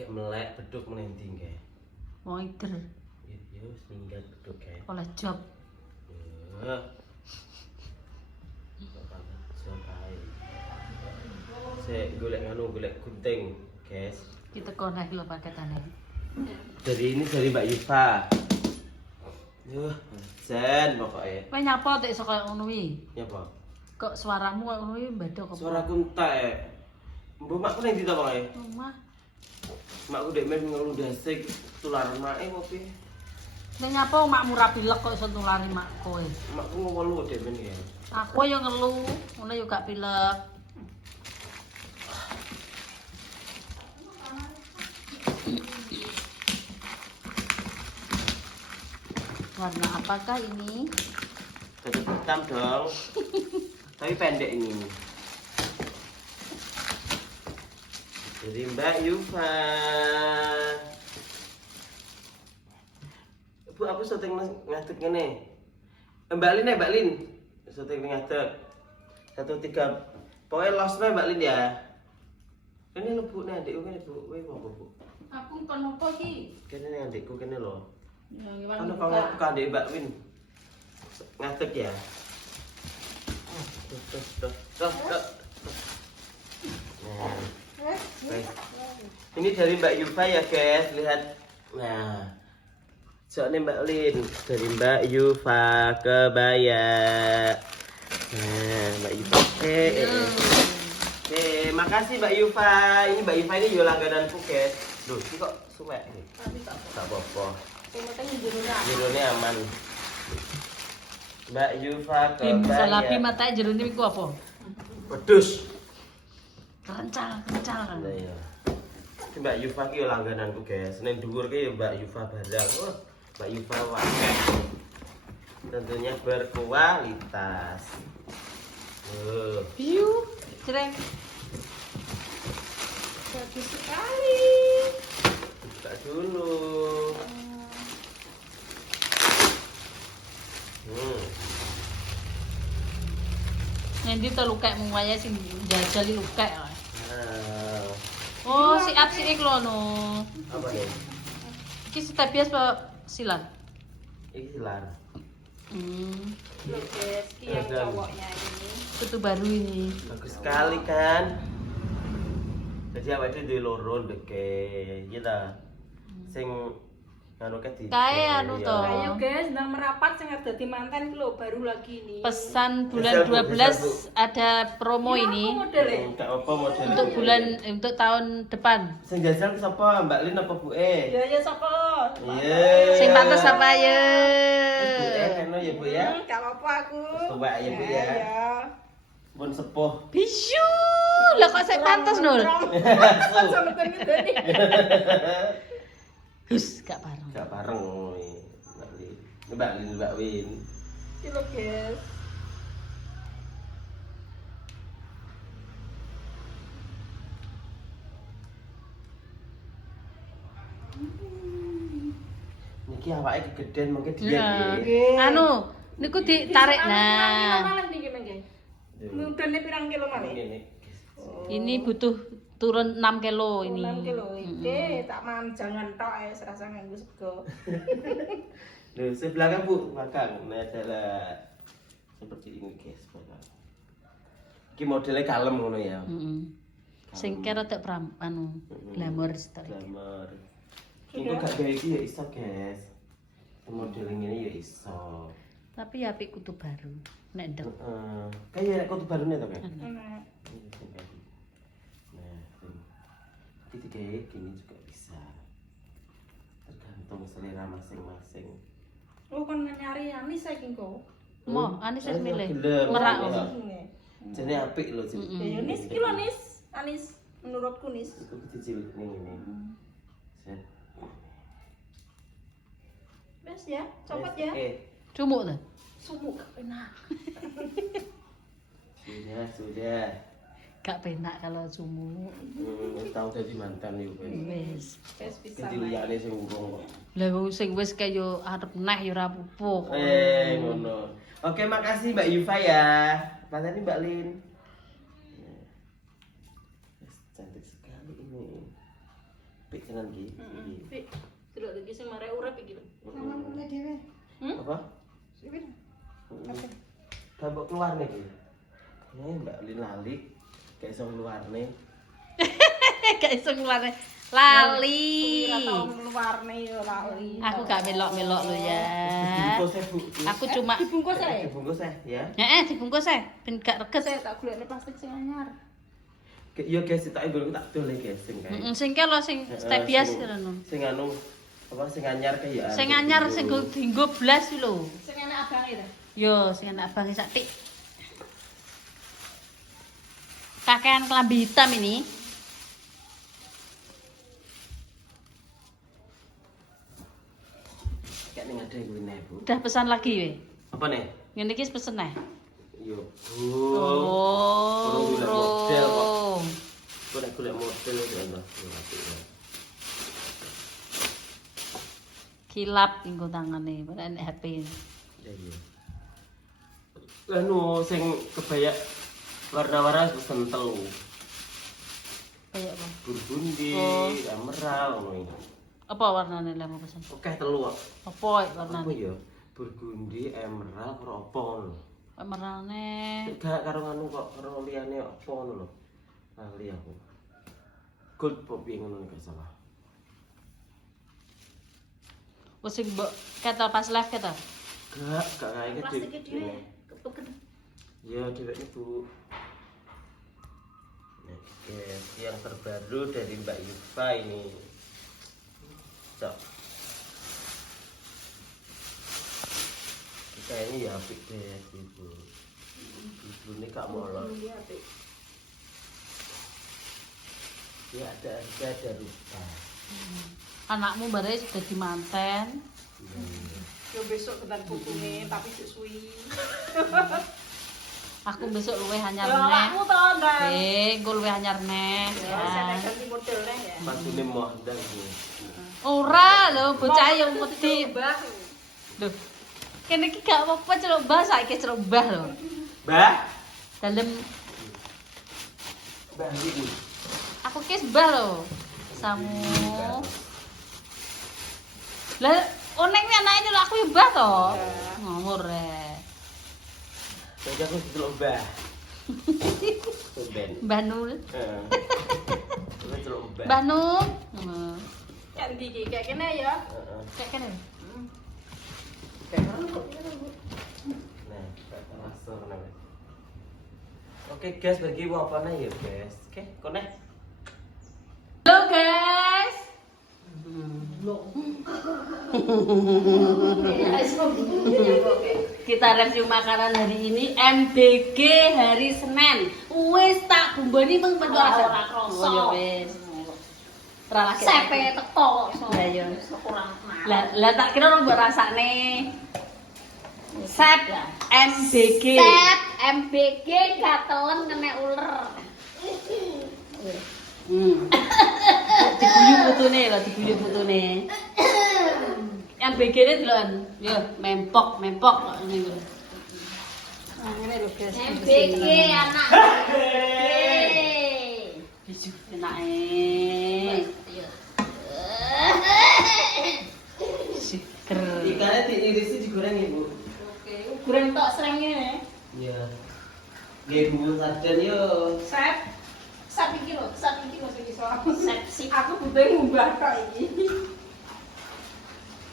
Kayak melek beduk menenti kayak. Wong ider. Ya wis minggat beduk kayak. Oleh job. Ya. Job ae. Sik golek gunting, guys. Kita konek lho paketane. Dari Mbak Yufa. Yuh, jen pokoknya. Kowe nyapa tek saka ngono kuwi? Nyapa? Kok suaramu kok ngono kuwi beda kok. Suaraku entek. Mbok makku ning ndi to pokoke? Rumah. Makku dek men ngelundasik tularan make opo? Nek nyapa makmu ra pilek kok iso nulari mak kowe. Makku ngelu dek men ya. Aku yo ngelu, ngono yo gak pilek. Warna apakah ini? Tetep hitam dong. Tapi pendek ini. Jadi Mbak Yufa. Bu aku syuting ngadeg ngene. Mbak Lin. Syuting ngadeg. 1 3. Pokoknya losnya Mbak Lin ya. Ini lho Bu, nek adikku kene Bu. Kowe apa Bu? Aku kon opo iki? Kene nek adikku kene lho. Ya Ono kok kandhe Mbak Win. Ngadeg ya. Tuh. Nah. Baik. Ini dari Mbak Yufa ya guys, lihat. Nah. Soalnya Mbak Lin dari Mbak Yufa kebaya. Nah, Mbak Yufa. Makasih Mbak Yufa. Ini Mbak Yufa ini yo langgananku guys. Loh, ini kok suwek ini. Tak apa-apa. Jerone aman. Mbak Yufa Bim kebaya. salapi mata jerone iku apa? Wedhus. Kencal. Nah, ya. Ini Mbak Yufa ki yo langgananku guys. Ning dhuwur ki yo Mbak Yufa barang. Oh, Mbak Yufa wae. Tentunya berkualitas. Piu, cereng. Bagus sekali. Buka dulu. Nanti to lukek mungkanya sing jajali lukek. Nah, Oh, siap si iklono. apa nih? Iki step bias apa silat? Ini silar. Loh guys, ini yang cowoknya ini. Kutu baru ini. Bagus sekali kan? Jadi awake dhewe duwe loro ndeke, gitu. Sing anu di. Kae anu to. Ayo guys, nang merapat sing dadi manten iki lho baru lagi ini. Pesan bulan 12 ada promo ini Enggak apa model. untuk tahun depan. Sing jajal ki sapa? Mbak Lin apa Bu E? Ya sapa? Iya. Sing pantes apa ya? Bu E kene ya Bu ya. Gak apa-apa aku. Coba ya Bu ya. Ya. Pun sepuh. Bisu, lah kok saya pantas Nul? Sama ngedeni. Hus, gak bareng. Gak bareng ini. Mbak Lin, Mbak Win. Iki lho guys. Niki awake kegeden mengke diet Nah, nggih. anu, niku ditarik nah. Malah niki nggih. Mudane pirang kilo malih? Ngene. Ini butuh turun 6 kilo ini. 6 kilo. Iki tak manjangan tok ae serasa nganggo sego. Loh, sebelah kan Bu, belakang. Nah, adalah seperti ini guys, belakang. Iki modelnya kalem ngono ya. Sing kira tak anu glamour story. Glamour. Ini gak gawe iki ya iso, guys. Model ngene ya iso. Tapi ya apik kutu baru. Nek ndek. Heeh. Kayak nek kutu barune to, kan? Enak. Nah, ini kayak gini juga bisa. Tergantung selera masing-masing. Oh kon nyari anis saiki kok. Mo, anis wis milih. Gelem. Merak. Ya. Ini. Jane apik lho, Cil. Ya nis iki lho nis. Anis menurutku nis. Itu kecil ini. Set. Wes ya, copot ya. Cumuk ta? Sumuk enak. Sudah. Gak penak kalau cumuk. Tahu jadi mantan yuk. Wis. Wes bisa. Jadi liyane sing urung kok. Lah wong sing wis kaya arep neh ya ora apa-apa. Ngono. Oke, makasih Mbak Yufa ya. Mana nih Mbak Lin? Cantik sekali ini. Apik tenan iki. Pik, delok iki sing marek urip iki lho. Apa? Gak keluar nih iki. Mbak Lin lali. Kayak iso keluarne. Gak iso ngeluarne. Lali. Ora tau keluarne yo lali. Aku gak melok-melok lo ya. Dibungkus ya, Bu. Aku cuma Dibungkus ae. Dibungkus ya. heeh dibungkus ae ben gak reget. Saya tak golekne plastik sing anyar. Iya guys, tak ibu tak dole guys sing kae. Heeh sing ke lo sing stebias ngono. Sing anu apa sing anyar kae ya. Sing anyar sing dienggo blas iki lho. Sing enak abange ta. Yo sing anak abange sak tik. Kakean kelambi hitam ini. Kayak ning ada kuwi nih, Bu. Udah pesan lagi we. Apa nih? Ngene iki pesen ae. Yo. Oh, golek model kok. urung. Golek model ya Allah. Kilap tinggo tangane, padahal nek HP. Ya iya. Anu sing kebaya warna-warna pesen telu. Kayak apa? Burgundi, Oh. emerald ngono iki. Apa warnane lek mau pesen? Oke telu kok. Apa warnane? Apa ya? Burgundi, emerald, karo apa ngono. Warnane Gak karo anu kok, karo liyane apa ngono lho. Lali aku. Gold pop piye ngono gak salah. wis sing mbok ketel pas live ketel. Gak kayak Plastik gede. dhewe. Kepeken. Ya dheweke Bu. Nah, guys, yang terbaru dari Mbak Yufa ini. Cok. Kita ini ya apik deh, Ibu. Ibu ini gak molor. Iya, Pik. Ya ada rupa. Anakmu bare sudah dimanten. Yo besok ketan kukunge tapi sik suwi. Aku besok luwih anyar Yo neh. awakmu to ndang. Engko luwih anyar neh. Yo saya ganti modelnya ya. Pasune modal Bu. Ora lho, bocah yo wedi. Mbah. Lho. Kene iki gak apa-apa celuk mbah saiki celuk mbah lho. Mbak, Dalem Mbak iki. aku ki mbah lho. Samu. Lah oneng kuwi anake nyeluk aku yo mbah to. Ngomor rek. Jadi aku delok Mbak. Ben. Mbah Nul. Heeh. Aku delok Mbak. Mbah Nul. Ngono. Kayak ndi iki? Kayak kene ya. Heeh. Kayak kene. Nah, langsung kenapa? Oke guys, bagi apa nih ya guys? Oke, connect. Halo guys. Kita review makanan hari ini MBG hari Senin. Wis tak bumboni mung penjual Ora kroso. Oh ya wis. Ora lagi. Sepe teko kok. Lah ya. Kurang Lah tak kira mbok rasane. Sep MBG. Set MBG gatelan kena uler. Diguyu putune lho, diguyu putune. MBG ne deloken. Yo, mempok ngene lho. Nah, ngene lho guys. MBG anak. Bisu enake. Seger. Ikannya diirisi digoreng Ibu. Oke, goreng tok sreng ngene. Iya. Nggih bumbu sarden yo. Sep. Sep iki lho sing iso aku. Sep sih. Aku butuh ngumbah tok iki.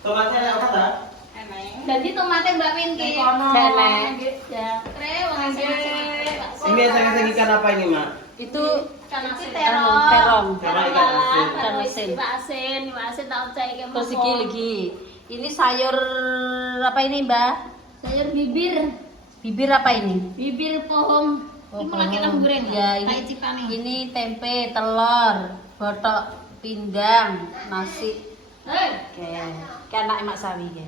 Tomatnya apa ta? Eneng. Jadi tomatnya Mbak Pinky. Celek. Ya, kre wong asing-asing. Ini yang ikan apa ini, Mak? Itu Kan Iki asin. terong. terong. Terong ikan asin. Ikan asin. Ikan asin tak cek ke Terus iki lagi. Ini sayur apa ini, Mbak? sayur bibir. Bibir apa ini? Bibir pohong. Ini lagi nang goreng. Ya, Kayak cipane. ini tempe, telur, botok pindang, nasi. Hei, Oke, kayak anak emak sawi ya.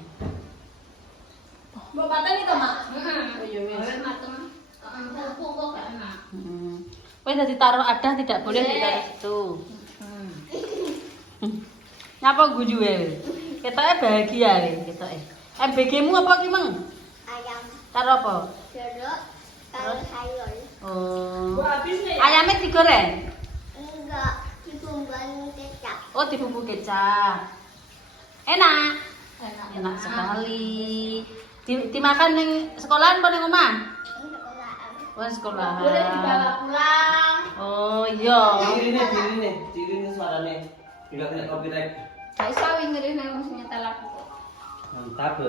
Mbok pateni to, Mak? Oh iya wis mateng. Empuk kok gak enak. Wes udah ditaruh ada tidak boleh ditaruh itu. Nyapa guyu ya? Ketoknya bahagia ya, ketoknya. MBG-mu apa ki, Mang? Ayam Karo apa? jeruk, karo sayur. Oh. Mbok habis nih. Ayamnya digoreng? Enggak, dibumbuin kecap. Oh, di bumbu kecap. Enak. Enak. Enak sekali. Dimakan ning sekolahan apa ning omah? Oh, sekolahan. Boleh dibawa pulang. Oh, iya. Ciri nih suaranya. Tidak kena copyright. Gak iso wingerin nang nyetel aku kok. Mantap, Bu.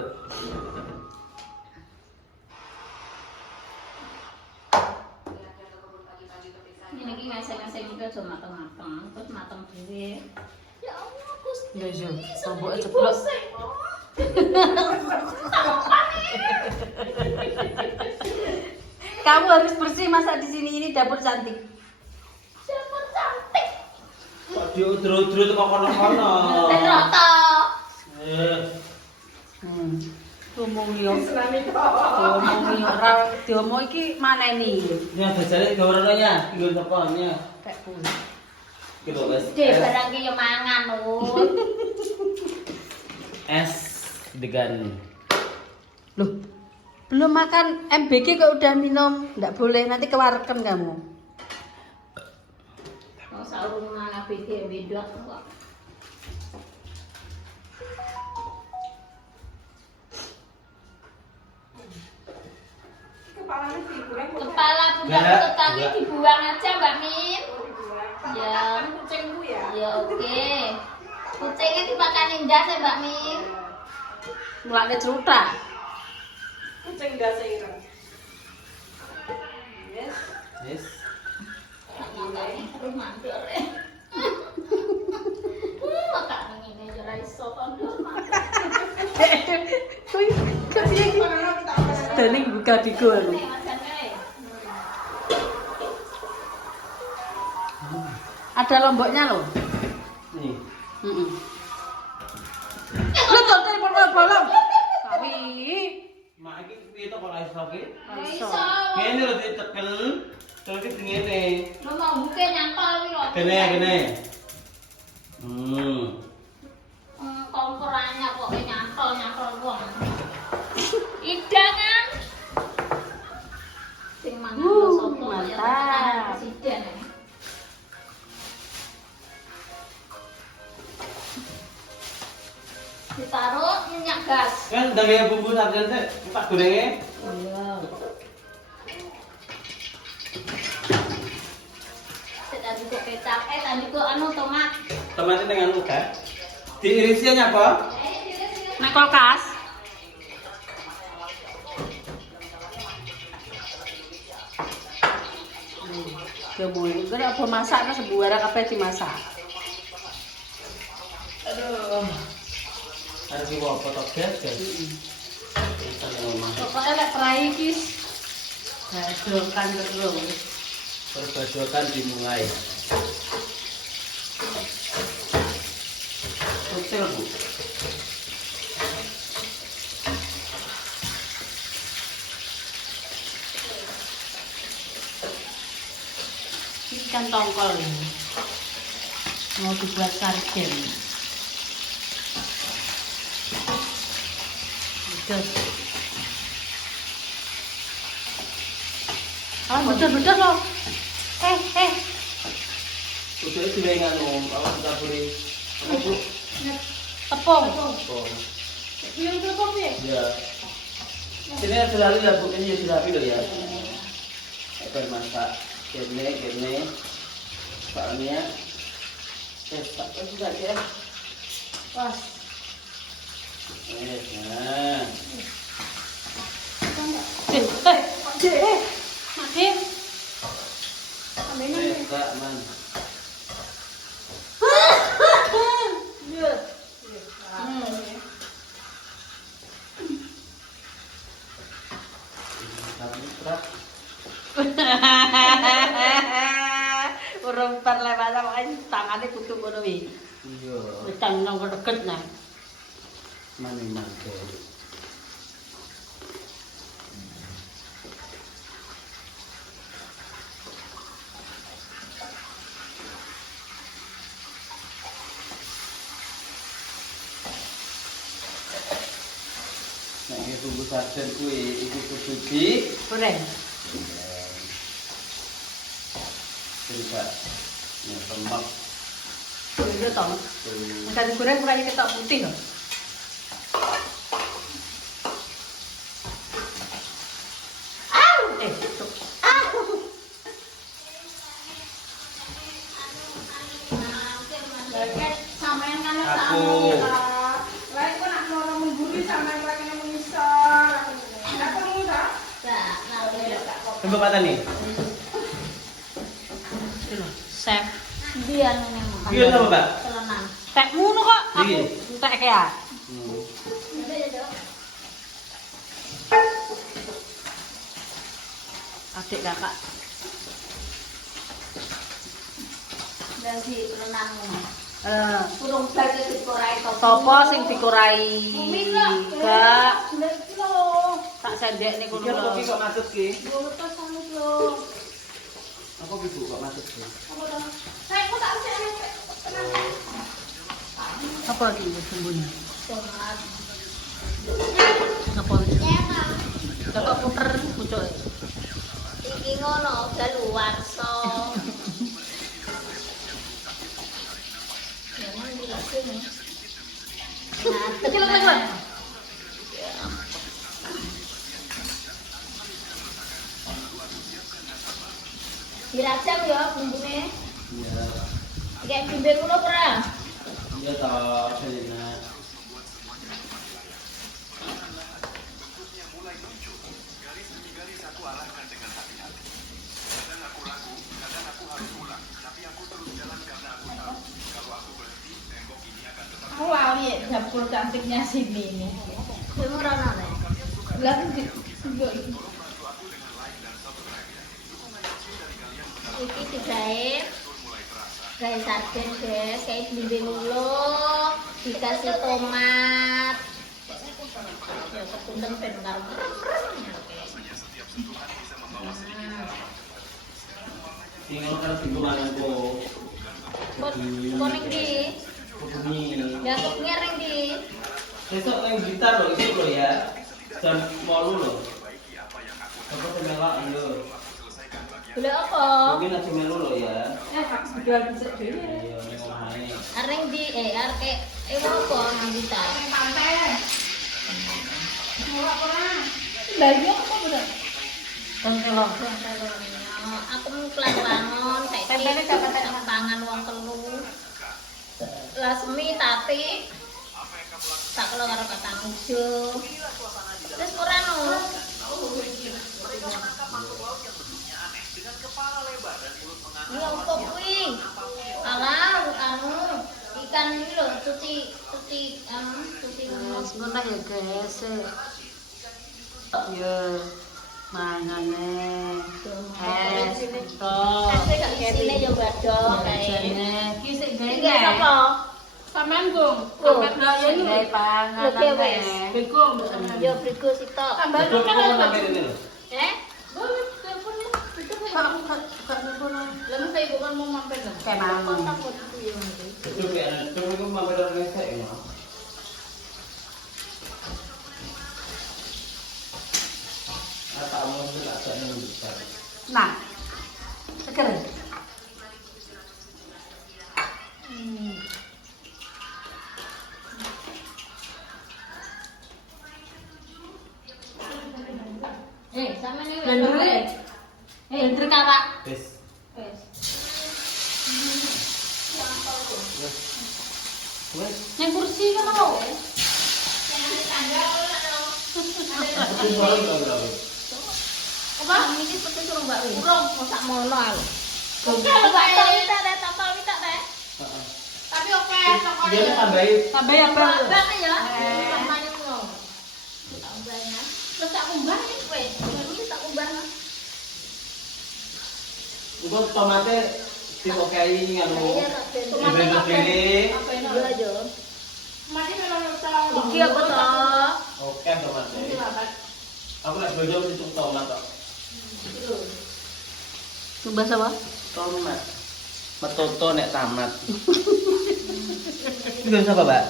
Ini iki ngasih-ngasih iki aja mateng-mateng, terus mateng dhewe. Ya Allah, Gusti. Iya, iya. Somboke ceplok. Kamu harus bersih masak di sini, ini dapur cantik. Dapur cantik. Kok diudru-udru teko kono-kono. Tetroto. Ngomong yo. Senami kok. Ngomong yo ora diomo iki maneni. Ya bajane gawerannya, nggon sopanya. Kayak kuwi. Iki lho, Mas. Dek barang ki yo mangan lho. Es degan. Loh, belum makan MBG kok udah minum? Nggak boleh, nanti keluarkan kamu. Oh, sahur mangan ABG beda kok. Kepalanya digoreng kok. Kepala bunda Enggak, kaki enggak. dibuang aja, Mbak Min. Digoreng. Ya. Kucingku ya. Ya oke. Kucingnya dimakan indah ya, Mbak Min. Mulane cerutak. Kucing dasa ireng. Yes. Yes. Terus mandor. Kak ini ora iso kondor mandor. Kuwi kepiye iki? Mana kita makan. Dening buka digol. Nih, Mas Andre. Ada lomboknya loh. Nih. Heeh. Lu kok telepon bolong. Sawi. Mak iki piye to kok iso ki? Iso. Kene lho ditekel. Terus iki ngene. Lo mau buke nyantol iki lho. Kene. Komporannya kok nyantol wong. Idangan. Sing mangan soto ya mantap. presiden. Ditaruh minyak gas. Kan udah kayak bumbu sarden teh, tak gorengnya. Iya. Tadi kok kecap, tadi kok anu tomat. Tomatnya dengan luka. Diirisnya apa? Nek kulkas. Gemoy, gue apa masak kan sebuah kabeh dimasak. Aduh. Harus dibawa potong gas, guys. Kita ngomong. Pokoknya lek fry iki gadokan terus. Perbajokan dimulai. Hotel, Bu. Ikan tongkol ini mau dibuat sarden. Betul. Ah, betul loh. Udah itu yang nganu, apa kita boleh? Apa Bu? Tepung. Oh, Belum cukup ya? ya. Sini ada lagi lah, Bu. Ini sudah rapi loh ya. Akan masak. Kene. Soalnya, tak sudah ya. Pas. Nah. Makin. Tak man. Urung perlewat makanya tangannya kudu ngono wi. Iya. Wis tang nang deket nah. Mani. Nah, ini bumbu sarden kuwi iki kudu di Goreng. Coba. Ya, semak. Itu toh. Masa digoreng kurangnya ketok putih loh. Sampean kan Aku. Lain kok nak orang mengguri sampean lagi nang mengisor. Aku nunggu dah. Coba patah nih. Chef. Dia memang. Iya sama Mbak. Telenang. Tek ngono kok. Aku Iya. tek ya. Adik kakak. Dan si telenang. Eh, Kurung bagi dikorai sopo sing dikurai? Gak. Kilo. Tak sendek nih Iki kono. kopi kok macet ki? Dua tas sama kilo. Apa ibu kok macet ki? Apa dah? Saya kok tak bisa tenang. Apa lagi bumbunya? tomat. Apa? Kakak puter pucuk. Iki ngono daluwarsa. Jangan dilakuin. Nah, Kecil lagi. diracam ya bumbune. Iya. Kayak bimbing ngono ora? Iya toh, Selina. Wow, ya dapur cantiknya sini nih. Kowe ora ana. Lalu Iki digawe gawe sarden guys, kayak bimbing ulo, dikasih tomat. Ya ketunden ben karo. Tinggal kan pintu manganku. Koning di, Hubungi. jatuhnya ring di. Besok yang gitar loh, itu loh ya. Jam 10 loh. Apa semelak itu? Boleh apa? Mungkin aja melu loh ya. jual bisa dulu. Iya, ini ngomongnya. Areng di, arek apa nang kita? Pantai. Mau apa lah? Baju apa bener? Tengkelong. Aku kelan-kelanon, Tempene dapat pangan wong telu. Lasmi tapi tak kalau karo katang ijo. Terus ora no. Iya apa kuwi? Alah, ikan ini lho, cuci Sebentar ya guys. Ya mangane. Toh. Kasih gak isine yo badok kae. Jane ki sik gawe. Iki apa? Sampean gong. Oh, Sampean lah ya Gawe ini. panganan Oke, wes. wes. Begong. Yo brigo sitok. Tambah Betul kan kok ada sampai ini loh. Eh? Boleh, teleponnya. Itu kan. Lalu saya bukan mau mampir kan? Kayak mana? Kontak waktu itu ya. Betul kayak coba itu mampir orang Indonesia ya. Mas. Tamu itu tak ada yang besar. Nah. Seger. Sama nih. Hendri kakak. Wes. Wes. Yang kursi kan mau. Betul banget kalau Apa? Ini seperti suruh Mbak Wi. Urung, masak mono aku. Oke, Tapal wita teh, tapal wita teh. Tapi oke, Dia ini tambahin. Sampai apa? Bang ya. Sampai ngono. Tambahnya. Terus tak umbah nih kowe. Ini tak umbah. Untuk tomatnya tipe kayak ini kan mau. Iya, tak ben. Dibentuk ini. Iya aja. Masih memang tahu. Iki apa toh? Oke tomatnya. Aku nak belajar untuk tomat kok. Coba sama. Tomat. Metoto nek tamat. Itu siapa, Mbak?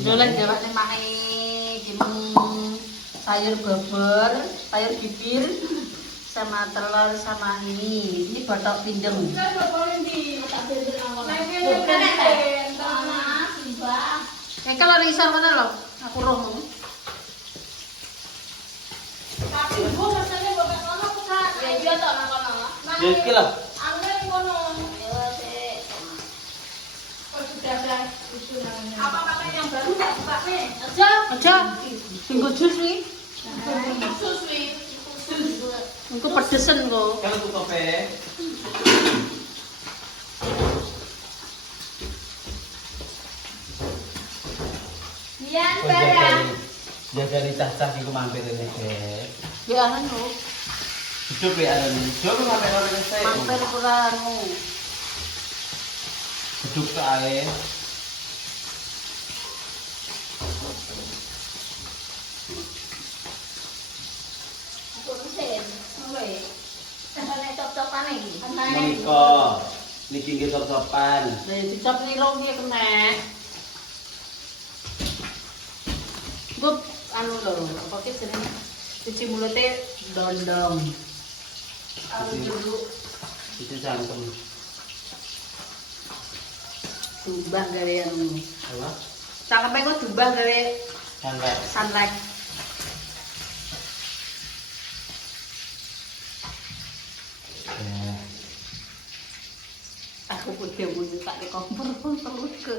Dolek jawab temake sayur bobor, sayur bibir sama telur sama ini. Ini botok pindem. Saya boleh di. Tak ben awal. Nah, ini nyekel ning isor kono lho. Aku roh. Tapi gua rasanya bapak kono pusat. Ya iya tok nang kono. Ya iki lah. Aku yang kono. Yo sik. Oh, sudah ada usulannya. Apa pakai yang baru tak buka nih? Aja. Aja. Tunggu jus wi. Khusus nih. Engko pedesen kok. Kalau tuh tope. Bian barang. Jaga di cacah iku mampir ini, Beb. Ya anu. Hidup ya ada nih. Coba mampir orang saya. Mampir kurang anu. Hidup ke air. Aku mesin. Mulai. Sampai cop-copan iki. Menika. Niki nggih sop-sopan. Lah dicop niro piye kena. Gue anu lho, apa ki jenenge? Cuci mulute dondong. Anu dulu Itu cangkem. dubah gawe anu. Apa? Cangkepe ku dubah gawe Sangat. sunlight. Ya. Aku kudu muni tak di kompor terus ke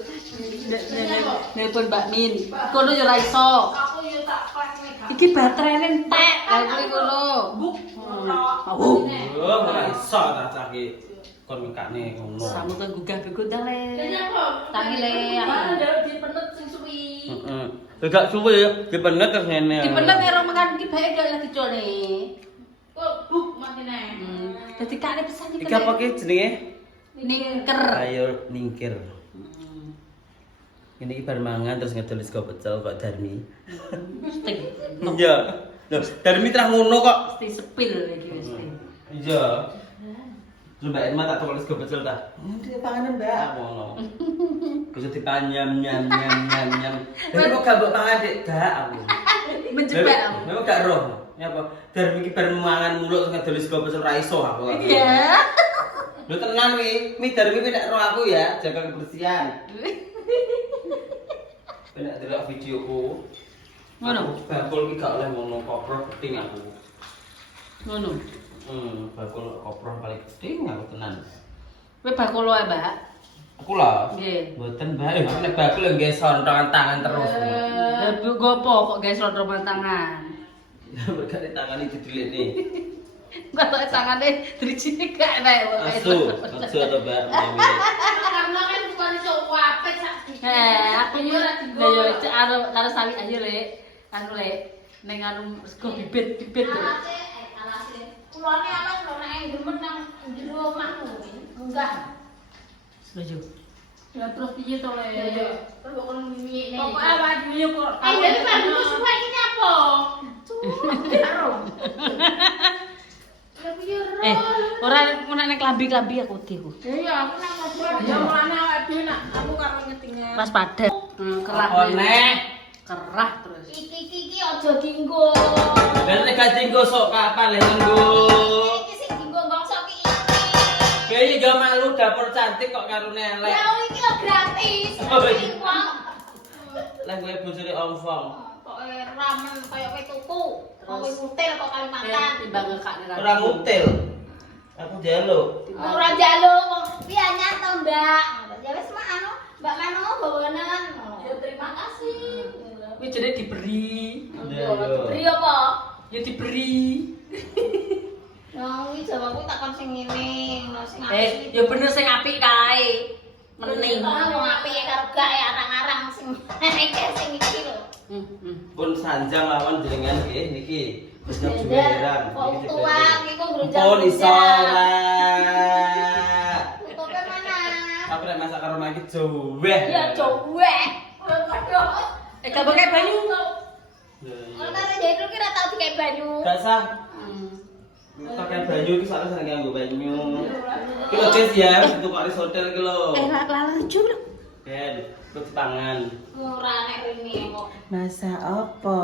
nelpon Mbak Min. Kono yo ora iso. Aku yo tak kelas nih. Iki baterainya entek. Lah kuwi kono. Buk. Oh. Oh, ora iso cacah ki. Kon mikane ngono. Samu kan gugah begundang le. Kenapa? Tangi le. Mana ada di penet sing suwi. Heeh. Gak suwe ya, dipenet terus ngene. Dipelet karo makan iki bae gak lagi dicone. Kok buk makine. Dadi kane pesan iki. Iki apa ki jenenge? Ningker. Ayo ningkir. Ini iki bar mangan terus ngedol sego pecel kok Darmi. Mesti. Iya. Loh, Darmi terah ngono kok. Mesti sepil iki mesti. Iya. Terus Mbak Irma tak tukar sego pecel ta. Dia panganan Mbak aku ngono. Bisa dipanyam nyam nyam nyam nyam. Tapi kok gak mbok pangan Dik, gak aku. Menjebak aku. Memang gak roh. Ya apa? Darmi iki bar mangan mulut terus ngedol sego pecel ra iso aku. Iya. Lu tenan wi, mi Darmi kuwi nek roh aku ya, jaga kebersihan. Nek delok videoku. Ngono. Bakul iki gak oleh ngono koproh penting aku. Ngono. Bakul koproh paling penting aku tenan. Kowe bakul wae, Mbak. Aku lah. Nggih. Mboten Mbak, nek bakul yang nggih sontongan tangan terus. Lah bu gopo kok guys rondo tangan. Berkali tangan iki didelikne. Enggak tau tangane drijine gak enak kok. Asu to Mbak. Karena kan bukan cowok apes sak. Aku yo lah yo karo sawi ayo Lek. Anu Lek, ning anu sego bibit-bibit. Alase. Kulone alas lho nek demen nang jero omahmu. Enggak. Setuju. Ya terus piye to Lek? Terus kok kono mimi nek. Pokoknya bajunya kok. Jadi baru suwe iki apa? Karo. Ora ngono nek klambi-klambi aku diku. Iya, aku nang ngobrol ya mulane awake dhewe nak aku karo ngetingan. Pas padet. Kerah. Neh. Kerah terus. Iki aja dinggo. Dan nek gak dinggo sok kapan le nggo. Iki sing dinggo bangsa iki. Kayaknya gak malu dapur cantik kok karune elek. Ya iki lho gratis. Oh, iya. Iki kok. Lah gue bojone omfong. Pokoke ramen kaya kowe tuku. Kowe mutil kok Kalimantan. Timbang ngekakne ra. Ora ngutil. Aku jaluk. Ora njaluk wong piye nyato, Mbak. Ya wis mak anu, Mbak Mano bawanan. Ya terima kasih. Kuwi jenenge diberi. Beri apa? Ya diberi. Wong iki jawaku takon sing ngene, ngono sing apik. Ya bener sing apik kae. Mening. Wong apik karo gak arang-arang sing sing iki lho. Pun sanjang lawan jenengan nggih niki. Wis juweran. Wong tua iku grunjang. Pun iso ora. Tutupe mana? Aku nek masak karo mak iki joweh. Ya cowek. Waduh. Gak pakai banyu. Ora karo jero ki ora tau dikai banyu. Gak sah. Pakai banyu iki sak seneng nganggo banyu. Iki lho guys ya, itu Pak Aris Hotel iki lho. Lalanju lho. Ken, cuci tangan. Ora nek rene kok. Masa apa?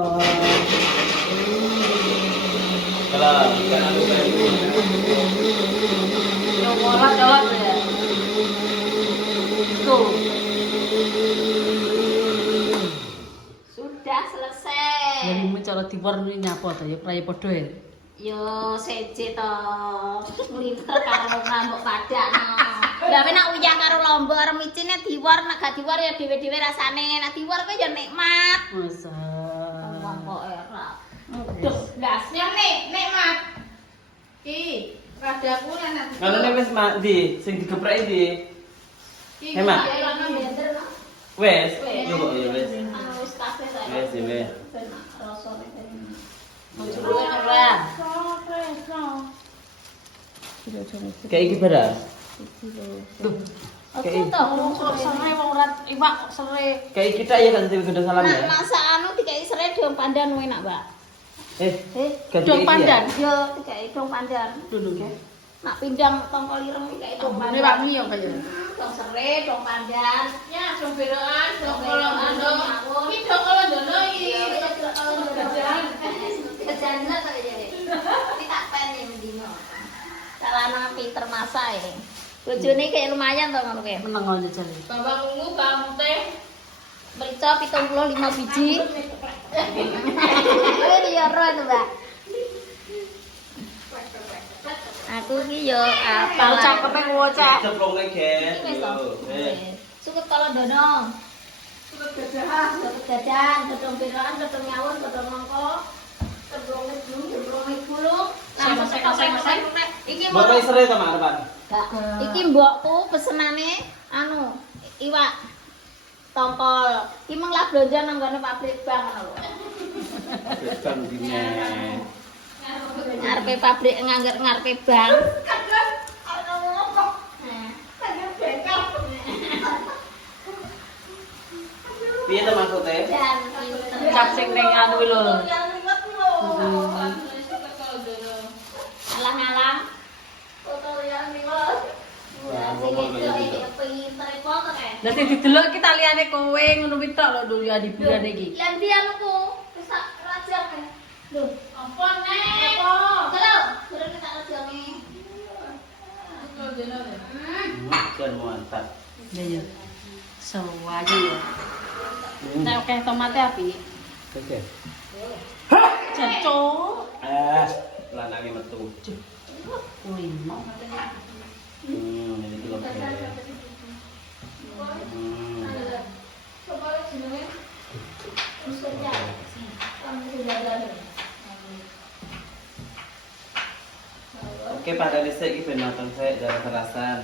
Kalau ikan aku banyu. Colot ya. Tuh. cara diwarnai nyapa ta ya praye padha ya. Yo seje to. Ngliwet karo ngambek padakno. Lah nek uyah karo lombok arep micine diwar nek gak diwar ya dhewe-dhewe rasane. Nek diwar kuwi ya nikmat. Masa. Wong kok era. Muduh, gasnya nikmat. Ki, radaku lan. Nganone wis mandi, sing digepreki ndi? Hemat. Wes, yo kok ya wes. Anu wis kabeh saya. Wes, ya wes. Rasane kene. Mencuruh ora. Kayak iki beras. Aku tahu Kok sere wong ora iwak kok sere. Kayak kita ya kan sing gede salam ya. masa anu dikai serai dong pandan enak, Mbak. Ganti Dong iki ya? pandan. Yo dikai dong pandan. Dulu. Nak pindang tongkol ireng dikai dong Ini pandan. wangi ya kaya. Dong serai, dong pandan. Ya, dong beroan, dong Dong kolondono. Ini dong kolondono iki. Kejangan tak jadi. Ini tak pen ya mendino. Celana pinter masak ya. Bojone kayak lumayan to ngono kae. Meneng aja jare. Bapak ungu kamu teh. Merica 75 biji. Ini ya ro itu, Mbak. Aku ki yo Kalau apa cakep ngocek. Ceplonge, Gen. Wis to. Yo. Sukut kolondono. Sudah gajah. Sukut jajan, gedung piran, gedung nyawur, gedung mongko. Gedung gulung. Iki Mbok wis sere ta, Mak, Pak? Gak. Iki mbokku pesenane anu iwak tongkol. Iki mung lah blonjo nang gone pabrik bang ngono lho. Kan dine. Ngarepe pabrik ngarepe bang. Piye ta maksudnya? Dan Cap sing ning anu lho. alang-alang. Foto yang liwat. Lah sing didelok iki taliyane kowe ngono kuwi tok lho dulu ya di bulan iki. Lan dia luku, bisa rajang kan. Loh, Apa nek? apa? Kalau durung kita rajangi. Kan mantap. Ya ya. Sewaje ya. Nek akeh tomate api. Oke. Jaco. Lanange metu. Kulino. Ini kilo. Oke, pada dhisik iki ben mateng sik, jangan kerasan.